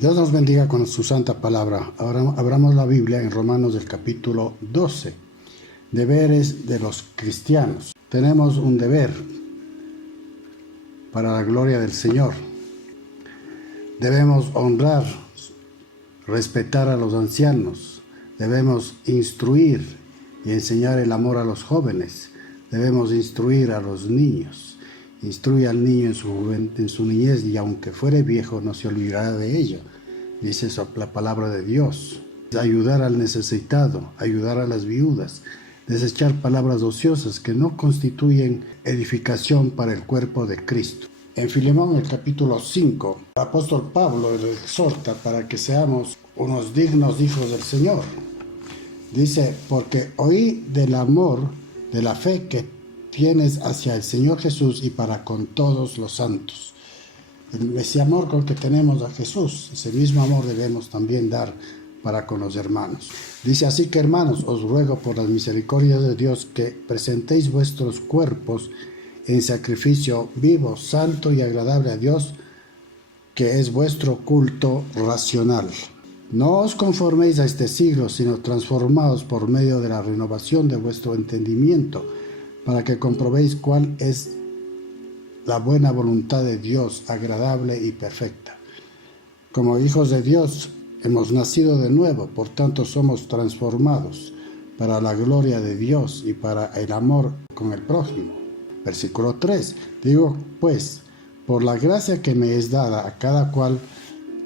Dios nos bendiga con su santa palabra. Ahora abramos la Biblia en Romanos del capítulo 12. Deberes de los cristianos. Tenemos un deber para la gloria del Señor. Debemos honrar, respetar a los ancianos. Debemos instruir y enseñar el amor a los jóvenes. Debemos instruir a los niños. Instruye al niño en su niñez, y aunque fuere viejo no se olvidará de ello. Dice eso la palabra de Dios. Ayudar al necesitado, ayudar a las viudas, desechar palabras ociosas que no constituyen edificación para el cuerpo de Cristo. En Filemón, el capítulo 5, el apóstol Pablo le exhorta para que seamos unos dignos hijos del Señor. Dice, porque oí del amor, de la fe que tienes hacia el Señor Jesús y para con todos los santos. Ese amor con que tenemos a Jesús, ese mismo amor debemos también dar para con los hermanos. Dice así que, hermanos, os ruego por las misericordias de Dios que presentéis vuestros cuerpos en sacrificio vivo, santo y agradable a Dios, que es vuestro culto racional. No os conforméis a este siglo, sino transformaos por medio de la renovación de vuestro entendimiento, para que comprobéis cuál es la buena voluntad de Dios, agradable y perfecta. Como hijos de Dios hemos nacido de nuevo, por tanto somos transformados para la gloria de Dios y para el amor con el prójimo. Versículo 3. Digo pues, por la gracia que me es dada a cada cual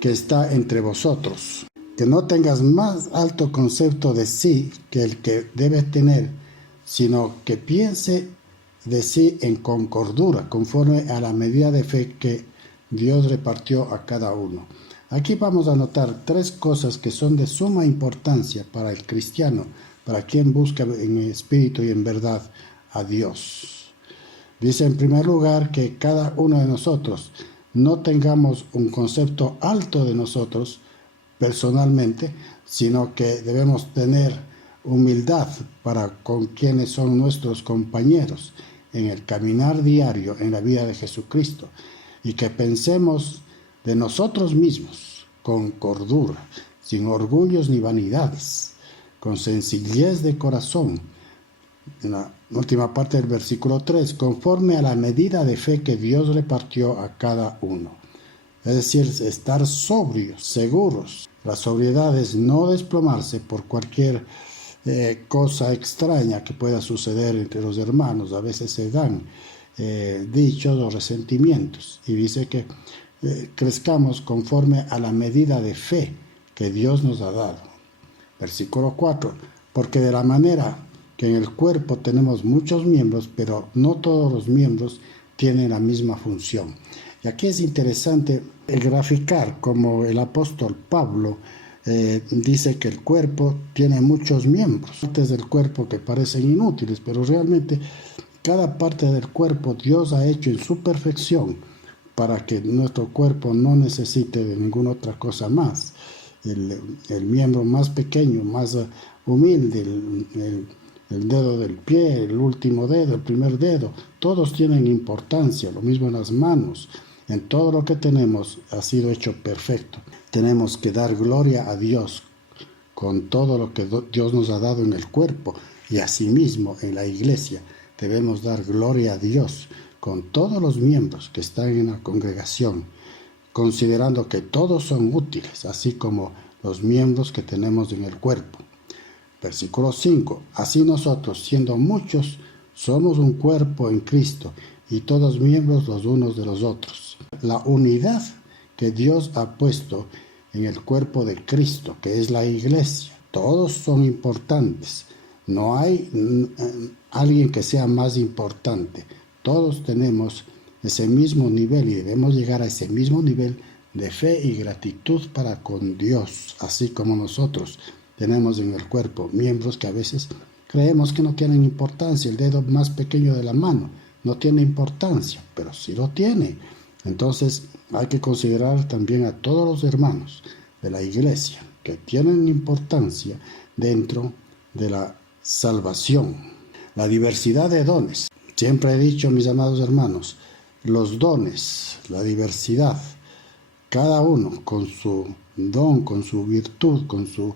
que está entre vosotros, que no tengas más alto concepto de sí que el que debe tener, sino que piense de sí en concordura, conforme a la medida de fe que Dios repartió a cada uno. Aquí vamos a notar tres cosas que son de suma importancia para el cristiano, para quien busca en espíritu y en verdad a Dios. Dice en primer lugar que cada uno de nosotros no tengamos un concepto alto de nosotros personalmente, sino que debemos tener humildad para con quienes son nuestros compañeros en el caminar diario en la vida de Jesucristo, y que pensemos de nosotros mismos con cordura, sin orgullos ni vanidades, con sencillez de corazón. En la última parte del versículo 3, conforme a la medida de fe que Dios repartió a cada uno. Es decir, estar sobrios, seguros. La sobriedad es no desplomarse por cualquier cosa extraña que pueda suceder entre los hermanos. A veces se dan dichos o resentimientos, y dice que crezcamos conforme a la medida de fe que Dios nos ha dado. Versículo 4, porque de la manera que en el cuerpo tenemos muchos miembros, pero no todos los miembros tienen la misma función. Y aquí es interesante graficar como el apóstol Pablo dice que el cuerpo tiene muchos miembros, partes del cuerpo que parecen inútiles, pero realmente cada parte del cuerpo Dios ha hecho en su perfección para que nuestro cuerpo no necesite de ninguna otra cosa más. El miembro más pequeño, más humilde, el dedo del pie, el último dedo, el primer dedo, todos tienen importancia, lo mismo en las manos. En todo lo que tenemos ha sido hecho perfecto. Tenemos que dar gloria a Dios con todo lo que Dios nos ha dado en el cuerpo, y asimismo en la iglesia debemos dar gloria a Dios con todos los miembros que están en la congregación, considerando que todos son útiles, así como los miembros que tenemos en el cuerpo. Versículo 5. Así nosotros, siendo muchos, somos un cuerpo en Cristo, y todos miembros los unos de los otros. La unidad que Dios ha puesto en el cuerpo de Cristo, que es la iglesia, todos son importantes. No hay alguien que sea más importante. Todos tenemos ese mismo nivel y debemos llegar a ese mismo nivel de fe y gratitud para con Dios, así como nosotros tenemos en el cuerpo miembros que a veces creemos que no tienen importancia. El dedo más pequeño de la mano no tiene importancia, pero sí lo tiene. Entonces hay que considerar también a todos los hermanos de la iglesia que tienen importancia dentro de la salvación. La diversidad de dones. Siempre he dicho, mis amados hermanos, los dones, la diversidad cada uno con su don, con su virtud, con su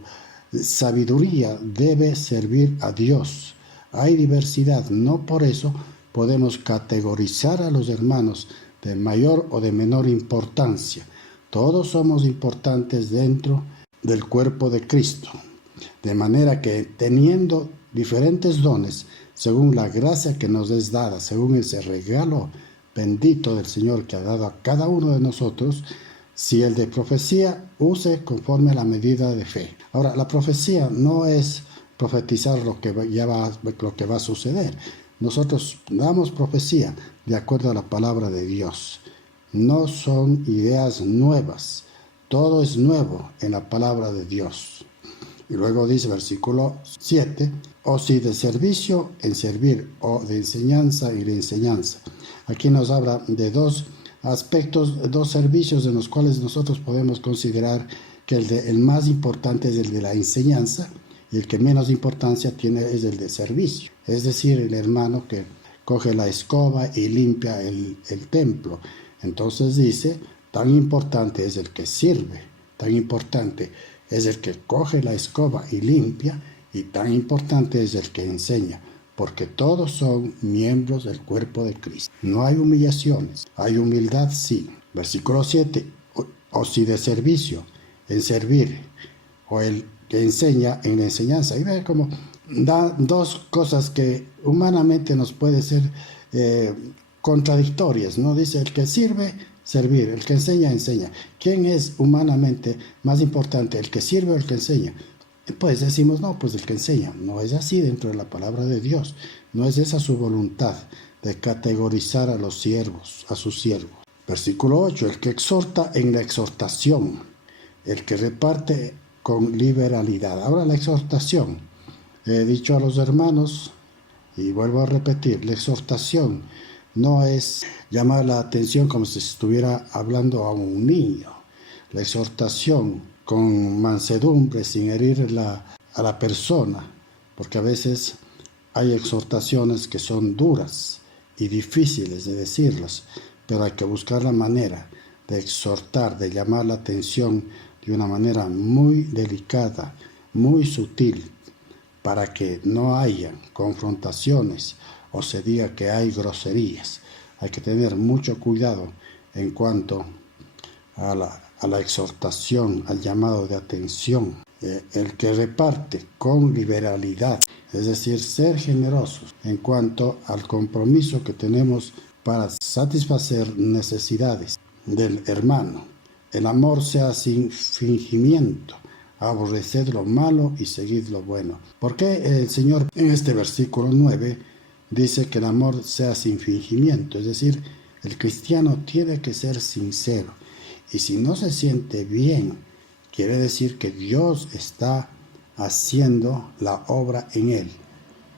sabiduría, debe servir a Dios. Hay diversidad, no por eso podemos categorizar a los hermanos de mayor o de menor importancia. Todos somos importantes dentro del cuerpo de Cristo, de manera que teniendo diferentes dones, según la gracia que nos es dada, según ese regalo bendito del Señor que ha dado a cada uno de nosotros, si el de profecía, use conforme a la medida de fe. Ahora, la profecía no es profetizar lo que va a suceder. Nosotros damos profecía de acuerdo a la palabra de Dios. No son ideas nuevas. Todo es nuevo en la palabra de Dios. Y luego dice versículo 7, o si de servicio en servir, o de enseñanza en enseñanza. Aquí nos habla de dos aspectos, dos servicios en los cuales nosotros podemos considerar que el más importante es el de la enseñanza y el que menos importancia tiene es el de servicio. Es decir, el hermano que coge la escoba y limpia el templo. Entonces dice, tan importante es el que sirve, tan importante es el que coge la escoba y limpia, y tan importante es el que enseña, porque todos son miembros del cuerpo de Cristo. No hay humillaciones, hay humildad sí. Versículo 7, o si de servicio, en servir, o el que enseña en la enseñanza. Y ve cómo da dos cosas que humanamente nos pueden ser contradictorias, ¿no? Dice, el que sirve, servir, el que enseña, enseña. ¿Quién es humanamente más importante, el que sirve o el que enseña? Pues decimos, no, pues el que enseña. No es así dentro de la palabra de Dios. No es esa su voluntad de categorizar a los siervos, a sus siervos. Versículo 8, el que exhorta en la exhortación, el que reparte con liberalidad. Ahora la exhortación, he dicho a los hermanos, y vuelvo a repetir, la exhortación no es llamar la atención como si estuviera hablando a un niño. La exhortación con mansedumbre, sin herir a la persona, porque a veces hay exhortaciones que son duras y difíciles de decirlas, pero hay que buscar la manera de exhortar, de llamar la atención de una manera muy delicada, muy sutil, para que no haya confrontaciones o se diga que hay groserías. Hay que tener mucho cuidado en cuanto a la exhortación, al llamado de atención. El que reparte con liberalidad, es decir, ser generosos en cuanto al compromiso que tenemos para satisfacer necesidades del hermano. El amor sea sin fingimiento, aborreced lo malo y seguid lo bueno. ¿Por qué el Señor en este versículo 9 dice que el amor sea sin fingimiento? Es decir, el cristiano tiene que ser sincero. Y si no se siente bien, quiere decir que Dios está haciendo la obra en él.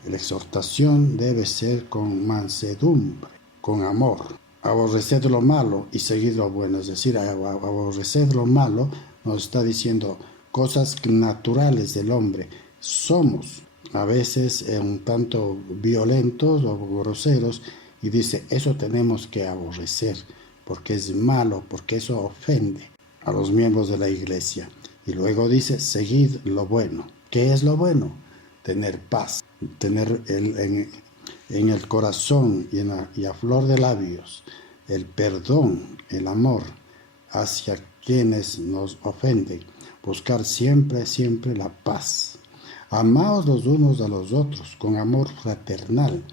La exhortación debe ser con mansedumbre, con amor. Aborreced lo malo y seguid lo bueno. Es decir, aborreced lo malo nos está diciendo cosas naturales del hombre. Somos a veces un tanto violentos o groseros y dice, eso tenemos que aborrecer porque es malo, porque eso ofende a los miembros de la iglesia. Y luego dice, seguid lo bueno. ¿Qué es lo bueno? Tener paz, tener en el corazón y a flor de labios el perdón, el amor hacia quienes nos ofenden. Buscar siempre, siempre la paz. Amaos los unos a los otros con amor fraternal,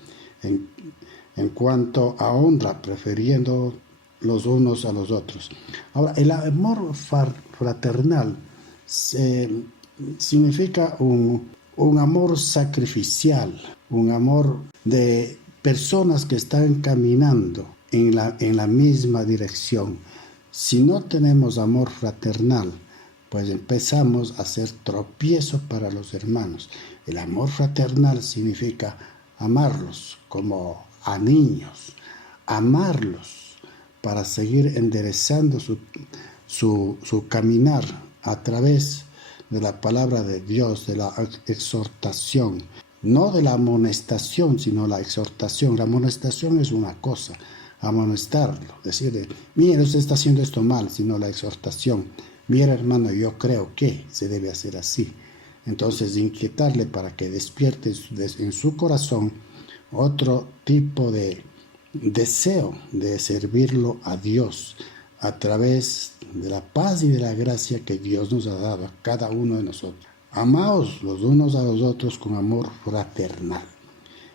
en cuanto a honra, prefiriendo los unos a los otros. Ahora, el amor fraternal significa un amor sacrificial, un amor de personas que están caminando en la misma dirección. Si no tenemos amor fraternal, pues empezamos a ser tropiezo para los hermanos. El amor fraternal significa amarlos como a niños, amarlos para seguir enderezando su caminar a través de la palabra de Dios, de la exhortación, no de la amonestación, sino la exhortación. La amonestación es una cosa, amonestarlo, decirle, mire, usted está haciendo esto mal, sino la exhortación. Mira, hermano, yo creo que se debe hacer así. Entonces, inquietarle para que despierte en su corazón otro tipo de deseo de servirlo a Dios a través de la paz y de la gracia que Dios nos ha dado a cada uno de nosotros. Amaos los unos a los otros con amor fraternal.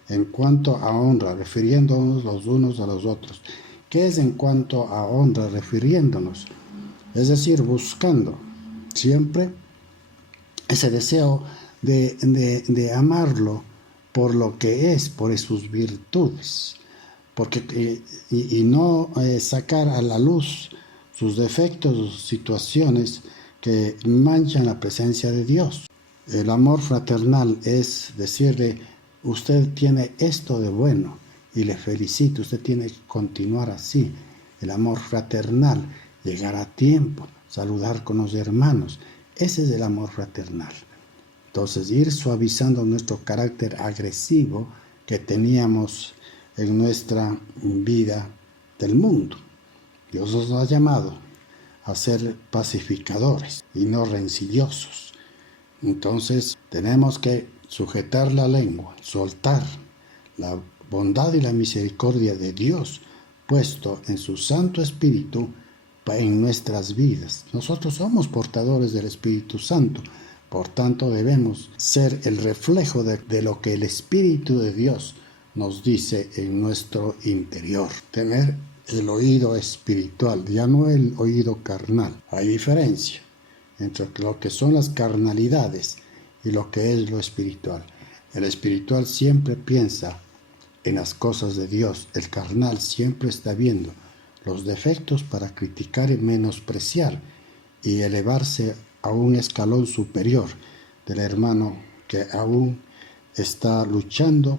En cuanto a honra, refiriéndonos los unos a los otros. ¿Qué es en cuanto a honra, refiriéndonos? Es decir, buscando siempre ese deseo de amarlo por lo que es, por sus virtudes, porque, y no sacar a la luz sus defectos, situaciones que manchan la presencia de Dios. El amor fraternal es decirle, usted tiene esto de bueno y le felicito, usted tiene que continuar así. El amor fraternal, llegar a tiempo, saludar con los hermanos, ese es el amor fraternal. Entonces, ir suavizando nuestro carácter agresivo que teníamos en nuestra vida del mundo. Dios nos ha llamado a ser pacificadores y no rencillosos. Entonces, tenemos que sujetar la lengua, soltar la bondad y la misericordia de Dios puesto en su Santo Espíritu en nuestras vidas. Nosotros somos portadores del Espíritu Santo, por tanto debemos ser el reflejo de lo que el Espíritu de Dios nos dice en nuestro interior. Tener el oído espiritual, ya no el oído carnal. Hay diferencia entre lo que son las carnalidades y lo que es lo espiritual. El espiritual siempre piensa en las cosas de Dios. El carnal siempre está viendo los defectos para criticar y menospreciar y elevarse a un escalón superior del hermano que aún está luchando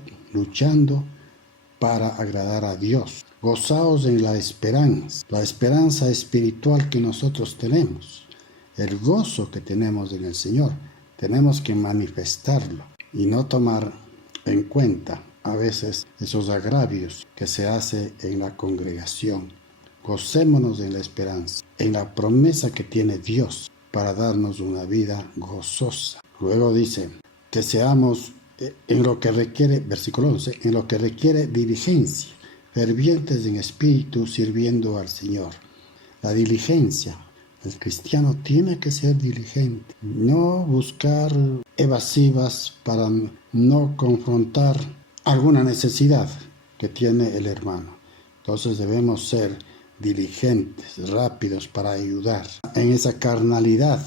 para agradar a Dios. Gozaos en la esperanza espiritual que nosotros tenemos, el gozo que tenemos en el Señor. Tenemos que manifestarlo y no tomar en cuenta a veces esos agravios que se hace en la congregación. Gocémonos en la esperanza, en la promesa que tiene Dios para darnos una vida gozosa. Luego dice que seamos en lo que requiere, versículo 11, en lo que requiere diligencia, fervientes en espíritu, sirviendo al Señor. La diligencia, el cristiano tiene que ser diligente, no buscar evasivas para no confrontar alguna necesidad que tiene el hermano. Entonces debemos ser diligentes, rápidos para ayudar. En esa carnalidad,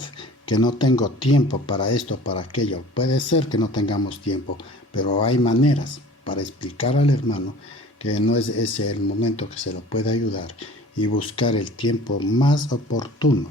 que no tengo tiempo para esto, para aquello. Puede ser que no tengamos tiempo, pero hay maneras para explicar al hermano que no es ese el momento que se lo puede ayudar y buscar el tiempo más oportuno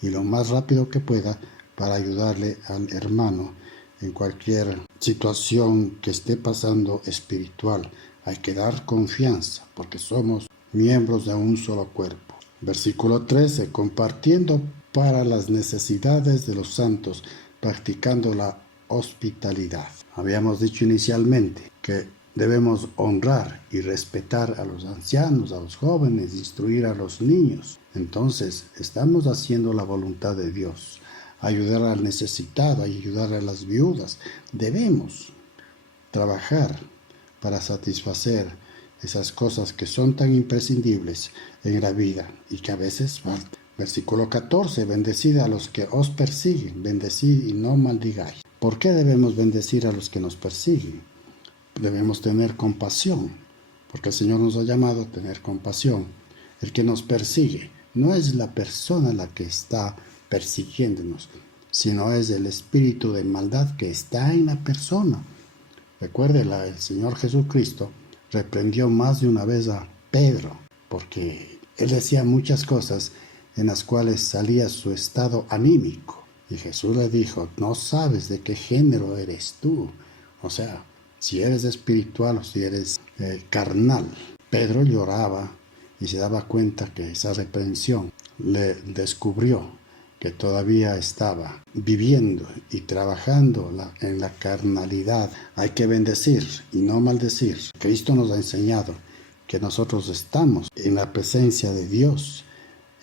y lo más rápido que pueda para ayudarle al hermano en cualquier situación que esté pasando espiritual. Hay que dar confianza porque somos miembros de un solo cuerpo. Versículo 13, compartiendo para las necesidades de los santos, practicando la hospitalidad. Habíamos dicho inicialmente que debemos honrar y respetar a los ancianos, a los jóvenes, instruir a los niños. Entonces, estamos haciendo la voluntad de Dios. Ayudar al necesitado, ayudar a las viudas. Debemos trabajar para satisfacer esas cosas que son tan imprescindibles en la vida y que a veces faltan. Versículo 14, bendecid a los que os persiguen, bendecid y no maldigáis. ¿Por qué debemos bendecir a los que nos persiguen? Debemos tener compasión, porque el Señor nos ha llamado a tener compasión. El que nos persigue no es la persona la que está persiguiéndonos, sino es el espíritu de maldad que está en la persona. Recuerde, el Señor Jesucristo reprendió más de una vez a Pedro, porque él decía muchas cosas en las cuales salía su estado anímico. Y Jesús le dijo, no sabes de qué género eres tú. O sea, si eres espiritual o si eres carnal. Pedro lloraba y se daba cuenta que esa reprensión le descubrió que todavía estaba viviendo y trabajando en la carnalidad. Hay que bendecir y no maldecir. Cristo nos ha enseñado que nosotros estamos en la presencia de Dios.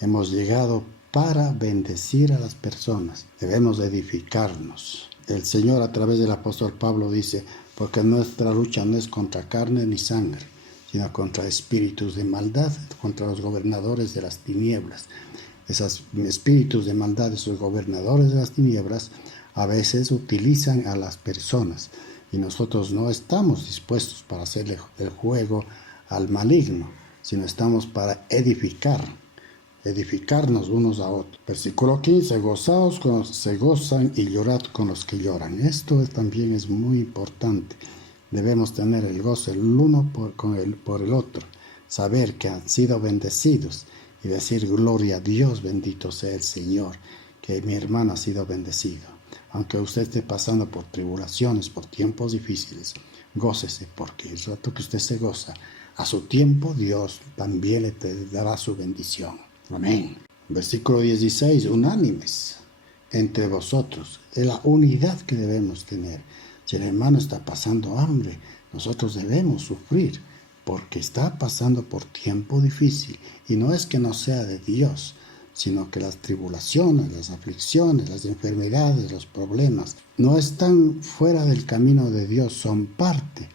Hemos llegado para bendecir a las personas. Debemos edificarnos. El Señor a través del apóstol Pablo dice, porque nuestra lucha no es contra carne ni sangre, sino contra espíritus de maldad, contra los gobernadores de las tinieblas. Esos espíritus de maldad, esos gobernadores de las tinieblas, a veces utilizan a las personas y nosotros no estamos dispuestos para hacerle el juego al maligno, sino estamos para edificarnos unos a otros. Versículo 15, gozaos con los que se gozan y llorad con los que lloran. Esto también es muy importante. Debemos tener el gozo el uno por el otro, saber que han sido bendecidos y decir gloria a Dios, bendito sea el Señor, que mi hermano ha sido bendecido. Aunque usted esté pasando por tribulaciones, por tiempos difíciles, gócese, porque el rato que usted se goza, a su tiempo Dios también le dará su bendición. Amén. Versículo 16, unánimes entre vosotros. Es la unidad que debemos tener. Si el hermano está pasando hambre, nosotros debemos sufrir, porque está pasando por tiempo difícil. Y no es que no sea de Dios, sino que las tribulaciones, las aflicciones, las enfermedades, los problemas, no están fuera del camino de Dios, son parte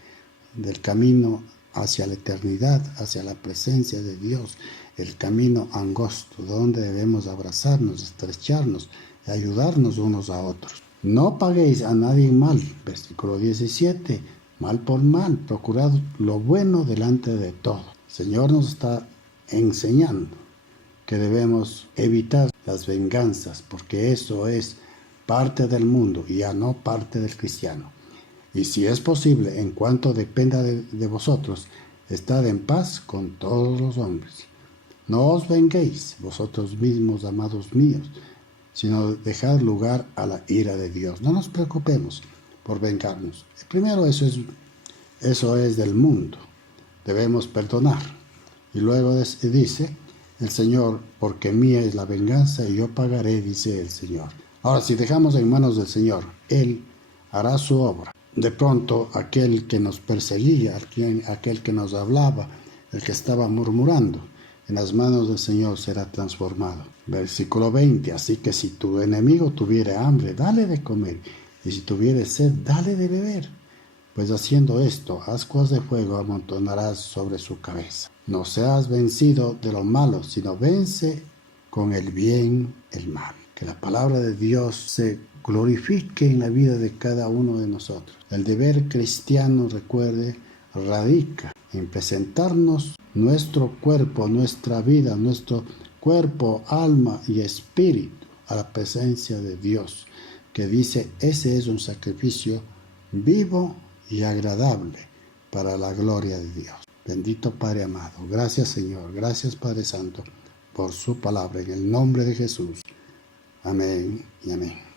del camino hacia la eternidad, hacia la presencia de Dios, el camino angosto, donde debemos abrazarnos, estrecharnos y ayudarnos unos a otros. No paguéis a nadie mal, versículo 17, mal por mal, procurad lo bueno delante de todo. El Señor nos está enseñando que debemos evitar las venganzas, porque eso es parte del mundo y ya no parte del cristiano. Y si es posible, en cuanto dependa de vosotros, estad en paz con todos los hombres. No os venguéis vosotros mismos, amados míos, sino dejad lugar a la ira de Dios. No nos preocupemos por vengarnos. Primero, eso es del mundo. Debemos perdonar. Y luego dice el Señor, porque mía es la venganza y yo pagaré, dice el Señor. Ahora, si dejamos en manos del Señor, Él hará su obra. De pronto, aquel que nos perseguía, aquel que nos hablaba, el que estaba murmurando, en las manos del Señor será transformado. Versículo 20, así que si tu enemigo tuviere hambre, dale de comer, y si tuviere sed, dale de beber. Pues haciendo esto, ascuas de fuego amontonarás sobre su cabeza. No seas vencido de lo malo, sino vence con el bien el mal. Que la palabra de Dios se glorifique en la vida de cada uno de nosotros. El deber cristiano, recuerde, radica en presentarnos nuestro cuerpo, nuestra vida, nuestro cuerpo, alma y espíritu a la presencia de Dios, que dice, ese es un sacrificio vivo y agradable para la gloria de Dios. Bendito Padre amado, gracias Señor, gracias Padre Santo por su palabra, en el nombre de Jesús. Amén y amén.